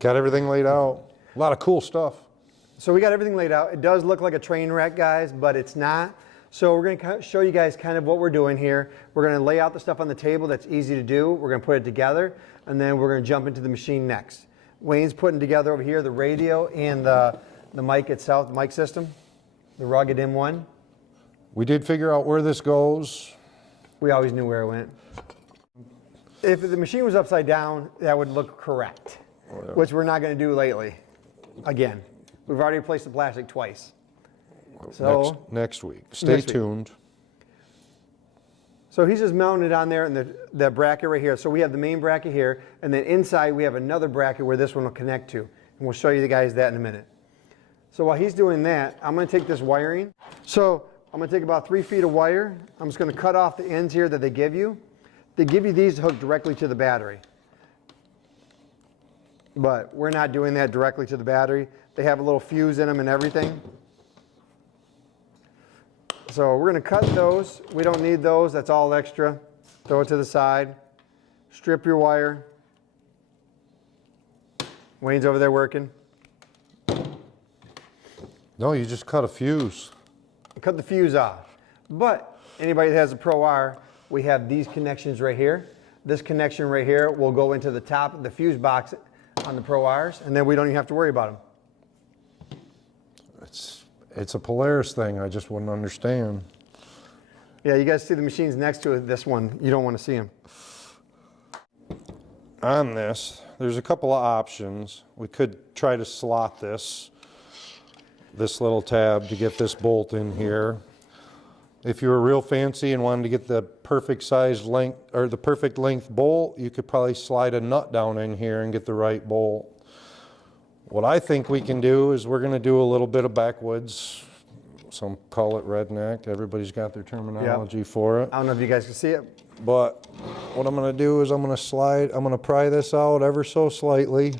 Got everything laid out. A lot of cool stuff. So we got everything laid out. It does look like a train wreck, guys, but it's not. So we're going to show you guys kind of what we're doing here. We're going to lay out the stuff on the table that's easy to do. We're going to put it together, and then we're going to jump into the machine next. Wayne's putting together over here the radio and the mic itself, the mic system, the rugged M1. We did figure out where this goes. We always knew where it went. If the machine was upside down, that would look correct, which we're not going to do lately. Again, we've already replaced the plastic twice. So next week. Stay tuned. So he's just mounted on there in the bracket right here. So we have the main bracket here, and then inside we have another bracket where this one will connect to. And we'll show you guys that in a minute. So while he's doing that, I'm going to take this wiring. So I'm going to take about 3 feet of wire. I'm just going to cut off the ends here that they give you. They give you these hooked directly to the battery. But we're not doing that directly to the battery. They have a little fuse in them and everything. So we're going to cut those. We don't need those. That's all extra. Throw it to the side. Strip your wire. Wayne's over there working. No, you just cut a fuse. Cut the fuse off. But anybody that has a Pro R, we have these connections right here. This connection right here will go into the top of the fuse box on the Pro Rs, and then we don't even have to worry about them. It's a Polaris thing. I just wouldn't understand. Yeah, you guys see the machines next to it. This one, you don't want to see them. On this, there's a couple of options. We could try to slot this little tab to get this bolt in here. If you were real fancy and wanted to get the perfect size length or the perfect length bolt, you could probably slide a nut down in here and get the right bolt. What I think we can do is we're going to do a little bit of backwoods. Some call it redneck. Everybody's got their terminology for it. I don't know if you guys can see it. But what I'm going to do is I'm going to pry this out ever so slightly.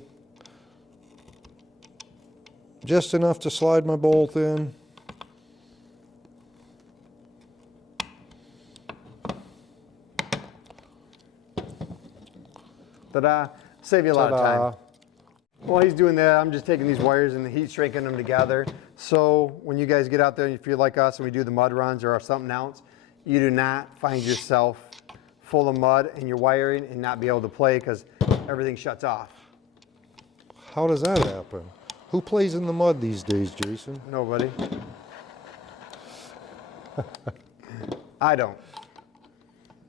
Just enough to slide my bolt in. Ta-da. Save you a lot of time. While he's doing that, I'm just taking these wires and heat shrinking them together. So when you guys get out there and you feel like us and we do the mud runs or something else, you do not find yourself full of mud and you're wiring and not be able to play because everything shuts off. How does that happen? Who plays in the mud these days, Jason? Nobody. I don't.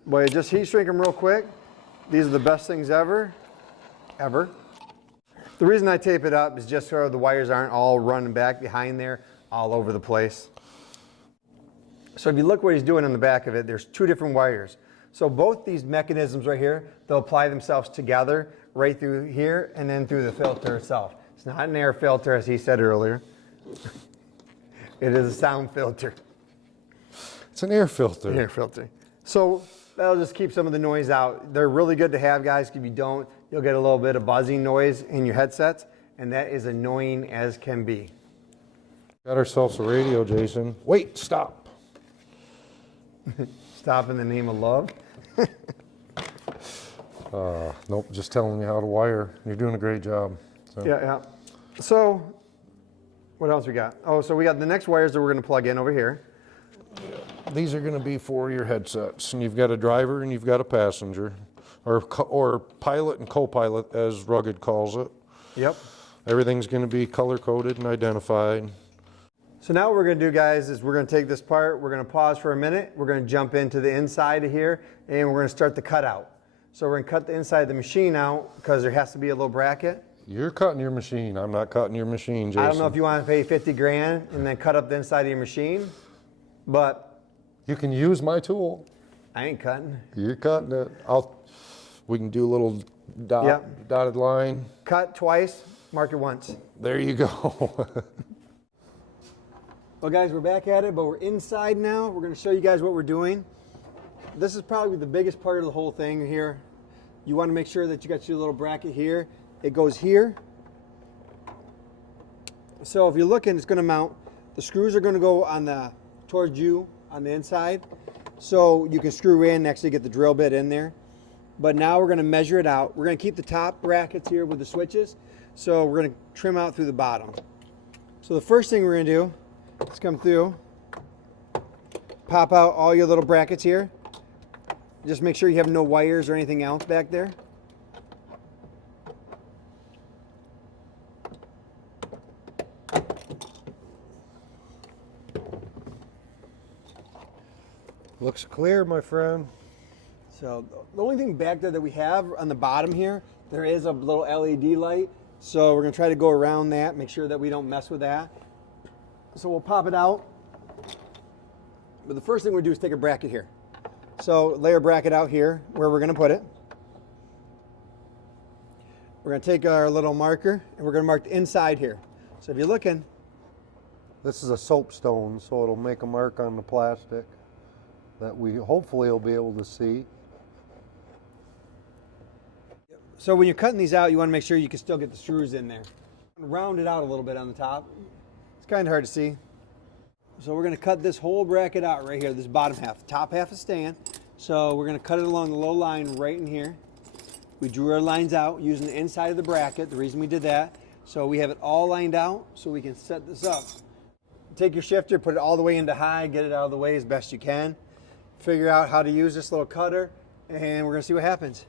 But just heat shrink them real quick. These are the best things ever. The reason I tape it up is just so the wires aren't all running back behind there all over the place. So if you look what he's doing on the back of it, there's 2 different wires. So both these mechanisms right here, they'll apply themselves together right through here and then through the filter itself. It's not an air filter as he said earlier. It is a sound filter. It's an air filter. An air filter. So that'll just keep some of the noise out. They're really good to have, guys. If you don't, you'll get a little bit of buzzing noise in your headsets, and that is annoying as can be. Got ourselves a radio, Jason. Wait, stop. Stop in the name of love. Nope, just telling you how to wire. You're doing a great job. So. Yeah. So what else we got? Oh, so we got the next wires that we're going to plug in over here. These are going to be for your headsets, and you've got a driver and you've got a passenger, or pilot and co-pilot as Rugged calls it. Yep. Everything's going to be color-coded and identified. So now what we're going to do, guys, is we're going to take this part, we're going to pause for a minute, we're going to jump into the inside of here, and we're going to start the cutout. So we're going to cut the inside of the machine out because there has to be a little bracket. You're cutting your machine. I'm not cutting your machine, Jason. I don't know if you want to pay 50 grand and then cut up the inside of your machine, but you can use my tool. I ain't cutting. You're cutting it. We can do a little dotted line. Cut twice, mark it once. There you go. Well, guys, we're back at it, but we're inside now. We're going to show you guys what we're doing. This is probably the biggest part of the whole thing here. You want to make sure that you got your little bracket here. It goes here. So if you're looking, it's going to mount. The screws are going to go on towards you on the inside. So you can screw in, actually get the drill bit in there. but now we're going to measure it out. We're going to keep the top brackets here with the switches, so we're going to trim out through the bottom. So the first thing we're going to do is come through, pop out all your little brackets here. Just make sure you have no wires or anything else back there. Looks clear, my friend. So the only thing back there that we have on the bottom here, there is a little LED light. So we're going to try to go around that, make sure that we don't mess with that. So we'll pop it out. But the first thing we'll do is take a bracket here. So lay our bracket out here where we're going to put it. We're going to take our little marker and we're going to mark the inside here. So if you're looking, This is a soapstone, so it'll make a mark on the plastic that we hopefully will be able to see. so when you're cutting these out, you want to make sure you can still get the screws in there. Round it out a little bit on the top. It's kind of hard to see. So we're going to cut this whole bracket out right here, this bottom half. The top half is staying. So we're going to cut it along the low line right in here. We drew our lines out using the inside of the bracket. The reason we did that, so we have it all lined out so we can set this up. Take your shifter, put it all the way into high, get it out of the way as best you can. Figure out how to use this little cutter, and we're going to see what happens.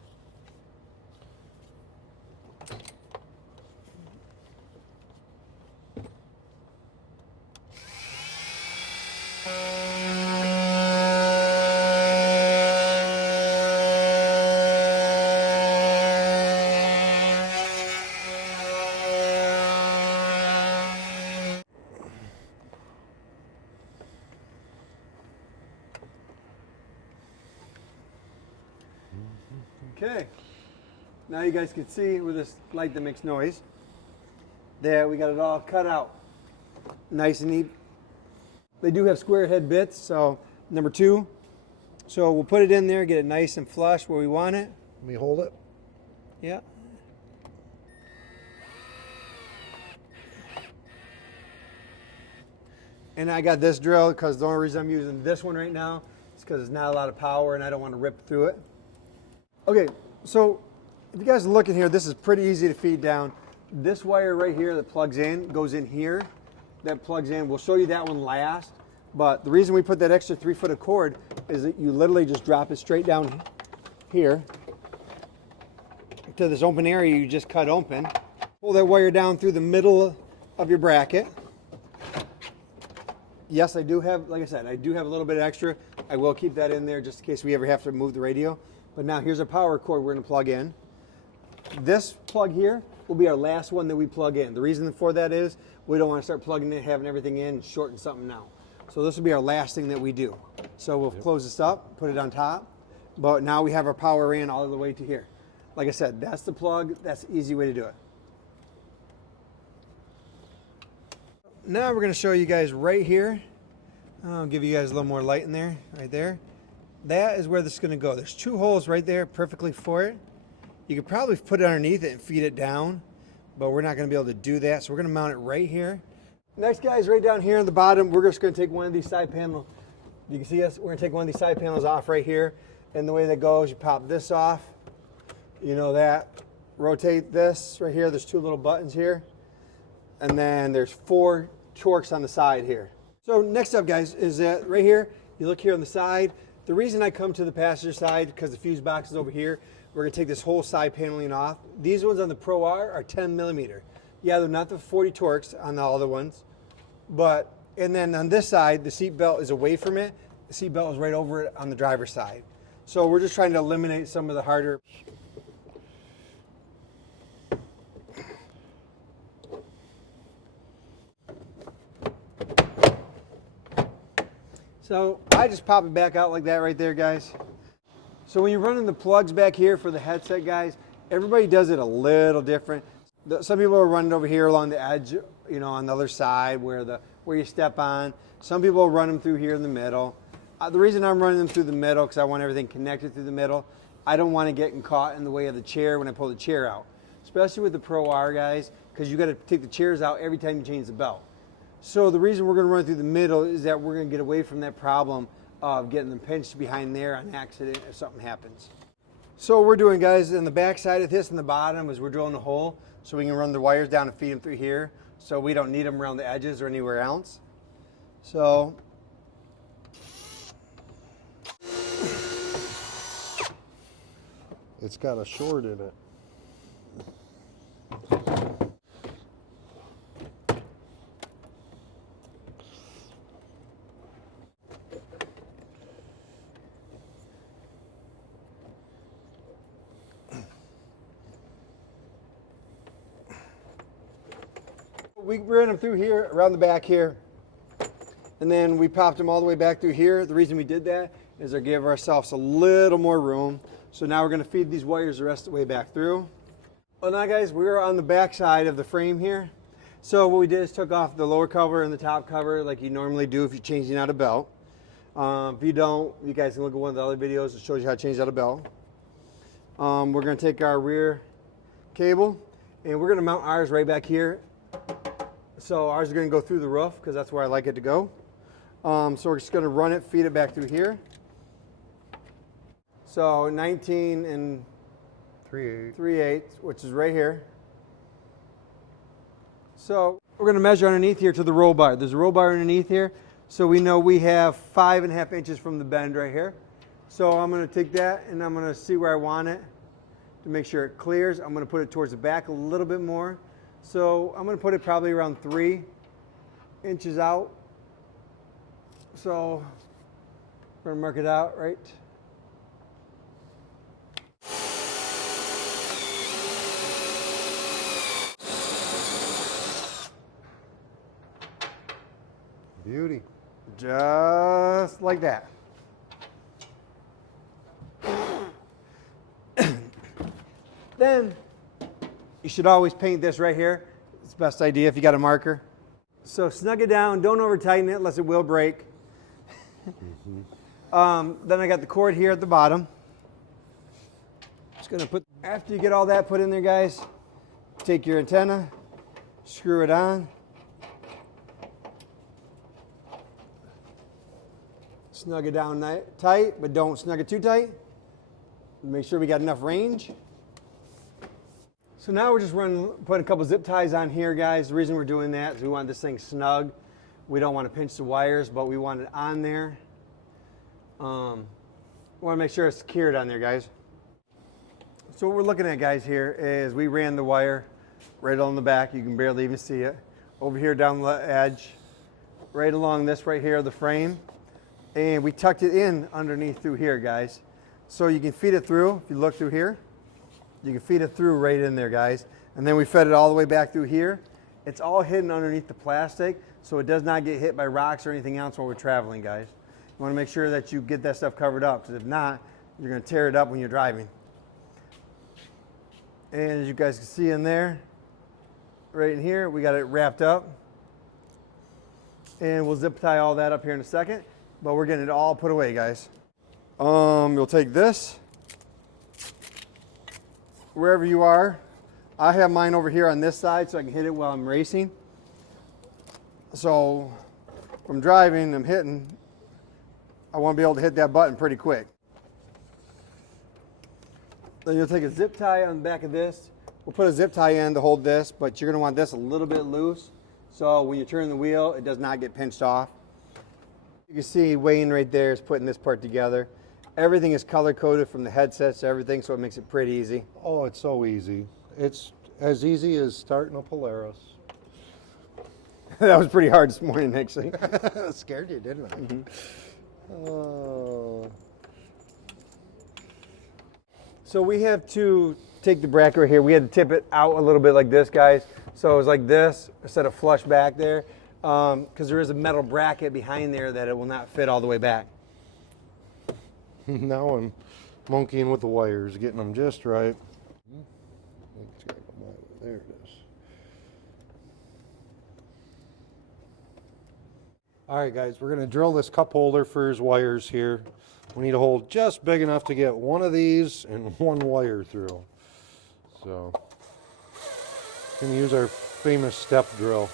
Okay, now you guys can see with this light that makes noise, there we got it all cut out. Nice and neat. They do have square head bits, so number 2. So we'll put it in there, get it nice and flush where we want it. Let me hold it. Yeah. And I got this drill because the only reason I'm using this one right now is because it's not a lot of power and I don't want to rip through it. Okay, so if you guys look in here, this is pretty easy to feed down. This wire right here that plugs in goes in here. That plugs in. We'll show you that one last. But the reason we put that extra 3 foot of cord is that you literally just drop it straight down here to this open area you just cut open. Pull that wire down through the middle of your bracket. Yes, I do have, like I said, I do have a little bit extra. I will keep that in there just in case we ever have to move the radio. But now here's a power cord we're going to plug in. This plug here will be our last one that we plug in. The reason for that is we don't want to start plugging in, having everything in, and shorting something out. So this will be our last thing that we do. So we'll close this up, put it on top. But now we have our power in all the way to here. Like I said, that's the plug. That's the easy way to do it. Now we're going to show you guys right here. I'll give you guys a little more light in there, right there. That is where this is going to go. There's 2 holes right there perfectly for it. You could probably put it underneath it and feed it down, but we're not going to be able to do that. So we're going to mount it right here. Next, guys, right down here on the bottom, we're just going to take one of these side panels. You can see us. We're going to take one of these side panels off right here. And the way that goes, you pop this off. You know that. Rotate this right here. There's 2 little buttons here. And then there's 4 Torx on the side here. So next up, guys, is that right here. You look here on the side. The reason I come to the passenger side, because the fuse box is over here, we're going to take this whole side paneling off. These ones on the Pro R are 10 millimeter. Yeah, they're not the 40 Torx on the other ones. But, and then on this side, the seat belt is away from it. The seat belt is right over it on the driver's side. So we're just trying to eliminate some of the harder. So I just pop it back out like that right there, guys. So when you're running the plugs back here for the headset, guys, everybody does it a little different. Some people are running over here along the edge, you know, on the other side where you step on. Some people run them through here in the middle. The reason I'm running them through the middle, because I want everything connected through the middle. I don't want to get caught in the way of the chair when I pull the chair out, especially with the Pro R, guys, because you got to take the chairs out every time you change the belt. So the reason we're going to run through the middle is that we're going to get away from that problem of getting them pinched behind there on accident if something happens. So what we're doing, guys, in the back side of this and the bottom is we're drilling a hole so we can run the wires down and feed them through here, so we don't need them around the edges or anywhere else. So It's got a short in it. we ran them through here, around the back here, and then we popped them all the way back through here. The reason we did that is to give ourselves a little more room. So now we're going to feed these wires the rest of the way back through. Well, now guys, we're on the back side of the frame here. So what we did is took off the lower cover and the top cover like you normally do if you're changing out a belt. If you don't, you guys can look at one of the other videos that shows you how to change out a belt. We're going to take our rear cable and we're going to mount ours right back here. So ours is going to go through the roof because that's where I like it to go. So we're just going to run it, feed it back through here. So 19 and 3/8, which is right here. So we're going to measure underneath here to the roll bar. There's a roll bar underneath here. So we know we have 5.5 inches from the bend right here. So I'm going to take that and I'm going to see where I want it to make sure it clears. I'm going to put it towards the back a little bit more. So I'm going to put it probably around 3 inches out. So we're going to mark it out, right? Beauty. Just like that. Then you should always paint this right here. It's the best idea if you got a marker. So snug it down, don't over tighten it unless it will break. Then I got the cord here at the bottom. Just gonna put, after you get all that put in there, guys, take your antenna, screw it on. Snug it down tight, but don't snug it too tight. Make sure we got enough range. So now we're just putting a couple zip ties on here, guys. The reason we're doing that is we want this thing snug. We don't want to pinch the wires, but we want it on there. We want to make sure it's secured on there, guys. So what we're looking at, guys, here is we ran the wire right on the back. You can barely even see it. Over here down the edge, right along this right here of the frame. And we tucked it in underneath through here, guys. So you can feed it through. If you look through here, you can feed it through right in there, guys. And then we fed it all the way back through here. It's all hidden underneath the plastic, so it does not get hit by rocks or anything else while we're traveling, guys. You want to make sure that you get that stuff covered up, because if not, you're going to tear it up when you're driving. And as you guys can see in there, right in here, we got it wrapped up. And we'll zip tie all that up here in a second. But we're getting it all put away, guys. You'll take this, wherever you are. I have mine over here on this side so I can hit it while I'm racing. So if I'm driving, I'm hitting, I want to be able to hit that button pretty quick. Then you'll take a zip tie on the back of this. We'll put a zip tie in to hold this, but you're going to want this a little bit loose. So when you turn the wheel, it does not get pinched off. You can see Wayne right there is putting this part together. Everything is color coded from the headsets to everything, so it makes it pretty easy. Oh, it's so easy. It's as easy as starting a Polaris. That was pretty hard this morning, actually. Scared you, didn't I? Mm-hmm. Oh. So we have to take the bracket right here. We had to tip it out a little bit like this, guys. So it was like this instead of flush back there. Because there is a metal bracket behind there that it will not fit all the way back. Now I'm monkeying with the wires, getting them just right. There it is. All right, guys, we're going to drill this cup holder for his wires here. We need a hole just big enough to get one of these and one wire through. So, going to use our famous step drill.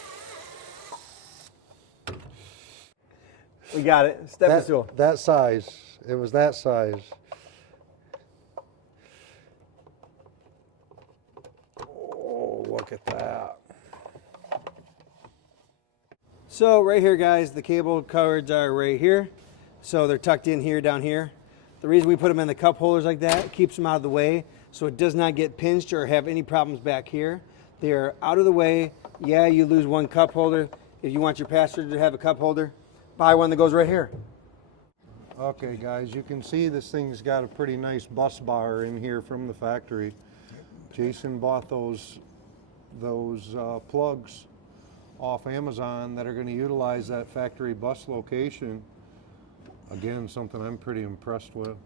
We got it. Step stool. That size. It was that size. Yeah. So right here, guys, the cable cords are right here. So they're tucked in here, down here. The reason we put them in the cup holders like that, it keeps them out of the way so it does not get pinched or have any problems back here. They're out of the way. Yeah, you lose one cup holder. If you want your passenger to have a cup holder, buy one that goes right here. Okay, guys, you can see this thing's got a pretty nice bus bar in here from the factory. Jason bought those plugs off Amazon that are going to utilize that factory bus location. Again, something I'm pretty impressed with.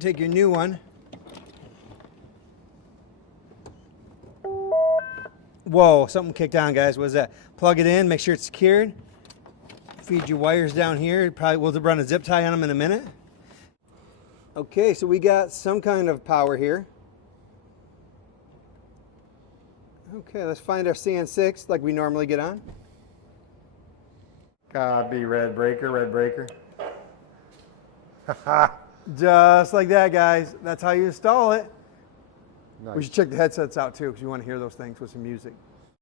Take your new one. Whoa, something kicked on, guys. What is that? Plug it in, make sure it's secured. Feed your wires down here. Probably we'll run a zip tie on them in a minute. Okay, so we got some kind of power here. Okay, let's find our CN6 like we normally get on. Copy, red breaker, red breaker. Just like that, guys. That's how you install it. Nice. We should check the headsets out too because you want to hear those things with some music.